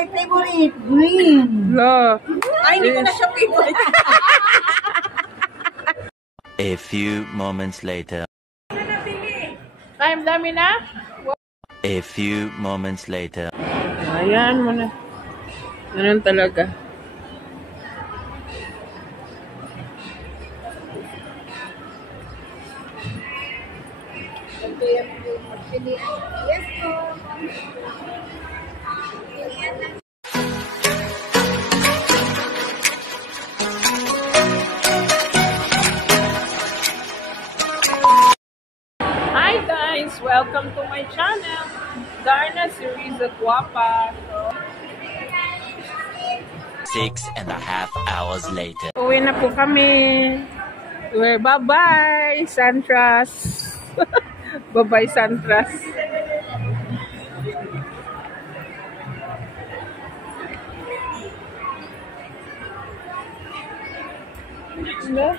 my favorite. Green. La. Ay, hindi ko na siya favorite. A few moments later. Time dami na? A few moments later. Ayan mo na. Ganun talaga. Yes po. Hi guys! Welcome to my channel. Darna Siriza Guapa. 6.5 hours later. Uwi na po kami. Bye-bye, Santras. Bye-bye, Santras. Hello?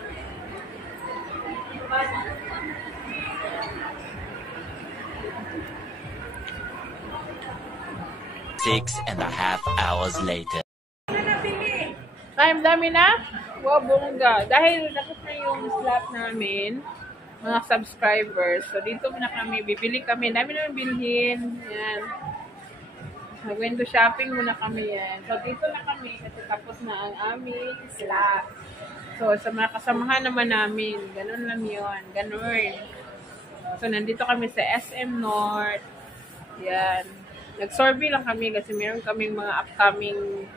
6.5 hours later. Time dami na? Wow, bongga. Dahil nakot na yung slot namin, mga subscribers. So, dito muna kami. Bibili kami. Dami naman bilhin. Yan. Mag-window shopping muna kami yan. So, dito na kami kasi tapos na ang aming slot. So, sa mga kasamahan naman namin, ganun lang yun. Ganun. So, nandito kami sa SM North. Yan. Nag-survey lang kami kasi meron kaming mga upcoming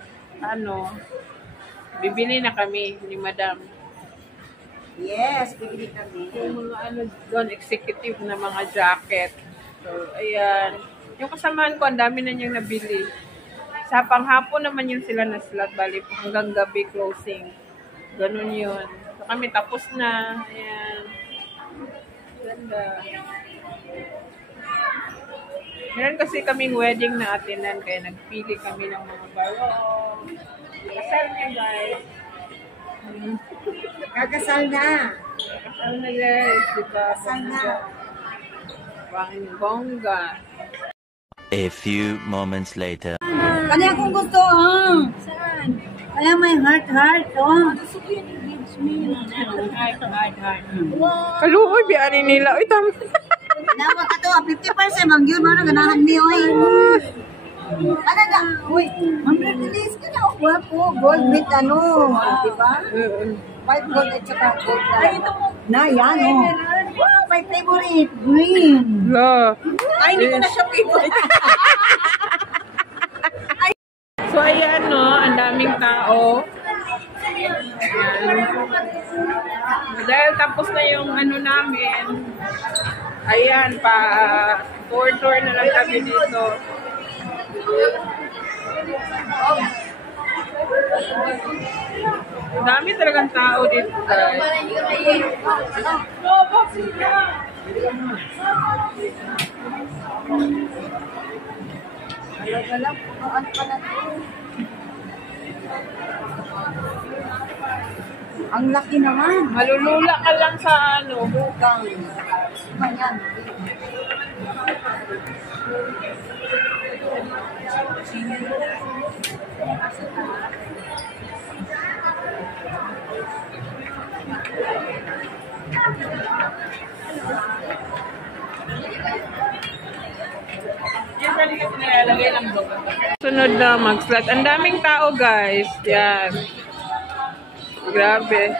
bibili na kami ni Madam. Yes, bibili kami. Yung mga doon, executive na mga jacket. So, ayan. Yung kasamahan ko, ang dami na niyang nabili. Sa panghapon naman yun sila na slot, bali hanggang gabi closing. Ganun yun. So, kami tapos na. Ayan. Ganda. Meron kasi kaming wedding na atinan, kaya nagpili kami ng mga barong. Kasal niya, guys. Kakasal na. Kasal na, guys. Diba? Kasal na. Pangin bongga. A few moments later. Kanya akong gusto, Saan? Kaya may heart, Gusto ko yung engagement. Heart. Kaluoy, biyari nila. Uy, tama. Nawa ka to, 50% mang yun, ganahan niyo, Ano na? Uy, ang release ka na, po. Gold with diba? 5 gold at saka gold. Ay, ito mo. Na, yan, Wow, my favorite, green. La. Ay, hindi ko na siya favorite. So, ayan, ang daming tao. Ayan. Dahil tapos na yung namin. Ayan, tour na lang kami dito. Dami talagang tao dito, guys. Alam, punuan pa na to. Ang laki naman. Malulula ka lang sa Bukang. Manyan. Sunod na mag-slot. Ang daming tao, guys. Yan. Grabe.